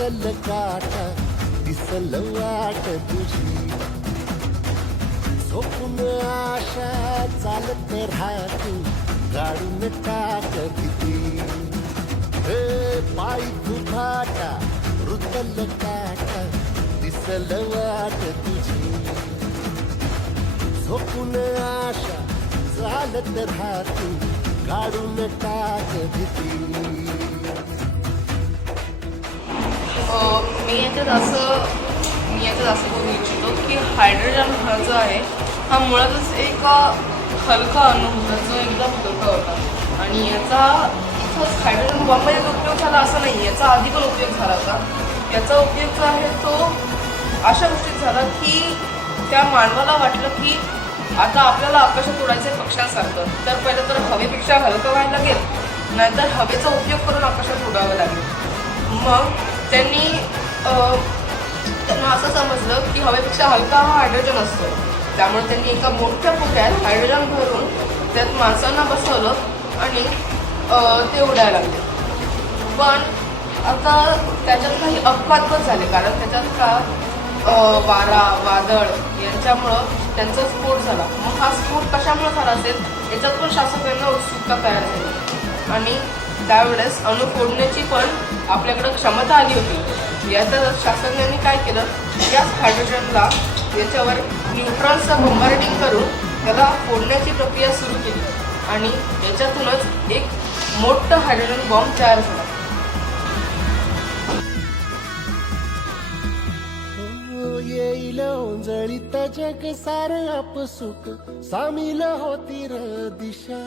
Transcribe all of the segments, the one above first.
दिसल काटा दिसल वाट तुझी. झोपून आशा चालत राहतू गाडून टाक किती हे पायी तुझाटा रुतल काटा दिसल वाट तुझी. झोपून आशा चालत राहतू काढून टाक भीती. मी याच्यात असं मी याच्यात असं बोलू इच्छितो की हायड्रोजन हा जो आहे हा मुळातच एक हलका अनुभव होता जो एकदम हलका होता. आणि याचा इथंच हायड्रोजन याचा उपयोग झाला असा नाही याचा आधी पण उपयोग झाला होता. याचा उपयोग जो आहे तो अशा गोष्टीत झाला की त्या मानवाला वाटलं की आता आपल्याला आकाशात उडायचं आहे तर पहिलं तर हवेपेक्षा हलकं व्हायला लागेल नाहीतर हवेचा उपयोग करून आकाशात उडावं लागेल. मग त्यांनी त्यांना असं समजलं की हवेपेक्षा हलका हा हायड्रोजन असतो. त्यामुळे त्यांनी एका मोठ्या पुट्यात हायड्रोजन भरून त्यात माणसांना बसवलं आणि ते उडायला लागले. पण आता त्याच्यात काही अपघात पण झाले कारण त्याच्यात का वारा वादळ यांच्यामुळं त्यांचा स्फोट झाला. मग हा स्फोट कशामुळे झाला असेल याच्यात पण शासकांना उत्सुकता तयार झाली. आणि त्यावेळेस अणु फोडण्याची पण आपल्याकडं क्षमता आली होती. याचं शास्त्रज्ञांनी काय केलं? याच हायड्रोजनला याच्यावर न्यूट्रॉन्सचं बॉम्बार्डिंग करून त्याला फोडण्याची प्रक्रिया सुरू केली. आणि याच्यातूनच एक मोठं हायड्रोजन बॉम्ब तयार झाला. येईल ओंजळीत जग सार आपसुक सामील होती र दिशा.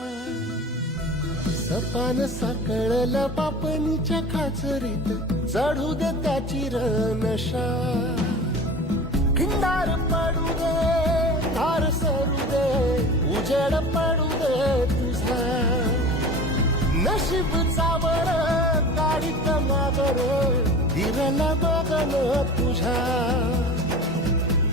सपान साकळला पापणीच्या खाचरीत चढू दे त्याची र नशा खिंडार पडू दे धार सरू दे उजेड पडू दे तुझा. नशीब चावर काढीत मागर हिरल बघन तुझ्या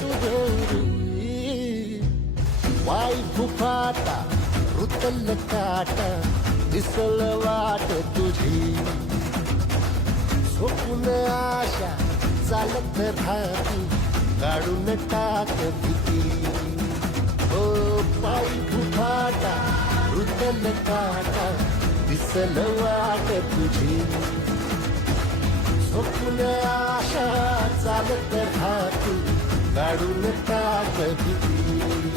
तुफान पेटू देवरी वाय फुफाटा रुतल काटा दिसल वाट तुझी झोपून आशा चालत राहती काढून टाक भीती ओ पायी फुफाटा रुतल काटा दिसल वाट तुझी झोपून आशा चालत राहती Dar o letal é pedir.